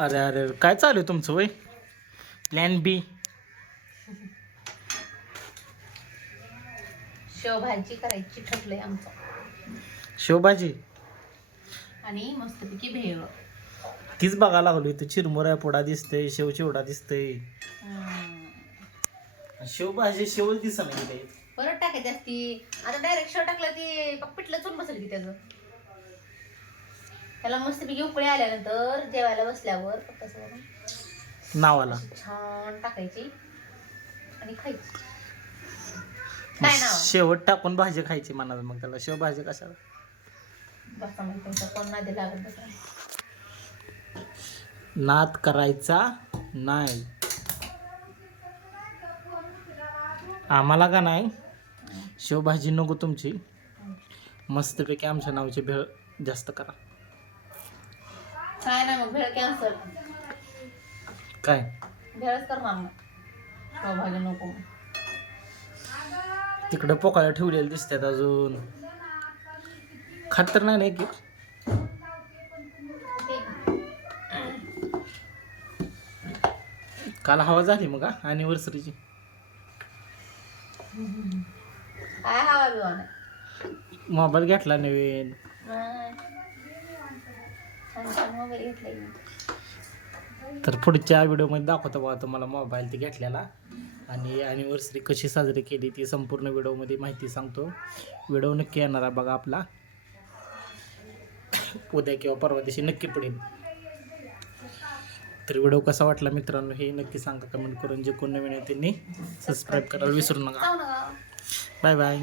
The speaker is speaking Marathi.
अरे अरे काय चालू आहे तुमचं वय प्लॅन बी? शेवभाजी करायची ठरलंय आमचं. शेवभाजी आणि मस्तपैकी भेळ. तीच बघायला लागलो. इथं चिरमुऱ्या पुडा दिसतंय, शेव चिवडा दिसतंय. शेवभाजी शेवच दिसा नाही. परत टाकायची असती. आता डायरेक्ट शेव टाकलं ती पिठलं चून बसेल की त्याचं. त्याला मस्तपैकी उकळी आल्यानंतर जेवायला बसल्यावर नावाला छान टाकायची आणि खायची. काय नाव? शेवट टाकून भाजी खायची म्हणाल. मग त्याला शेवभाजी कशाला? बसा मग तुमचा कोण नादी लागत बसा. नाद करायचा नाही आम्हाला. का नाही शेवभाजी नको तुमची. मस्तपैकी आमच्या नावाची भेळ जास्त करा. काय नाही मग भेळ कॅन्सल. काय भेळच करणार मग. शेवभाजी नको. तिकडं पोकाळ्या ठेवलेल्या दिसतात अजून. खात तर नाही की. काल हवा झाली मग अॅनिव्हर्सरीची. काय हवा बिवा नाही. मोबाईल घेतला नवीन. छान छान मोबाईल घेतलाय. तर पुढच्या व्हिडिओमध्ये दाखवतो बघा तुम्हाला मोबाईल ते घेतलेला आणि अॅनिव्हर्सरी कशी साजरी केली ती संपूर्ण व्हिडिओमध्ये माहिती सांगतो. व्हिडिओ नक्की येणार आहे बघा आपला. उद्या किंवा परवा दिवशी नक्की पडेल. तर व्हिडिओ कसा वाटला मित्रांनो हे नक्की सांगा कमेंट करून. जे कोण नवीन आहे त्यांनी सबस्क्राईब करायला विसरू नका. Bye bye.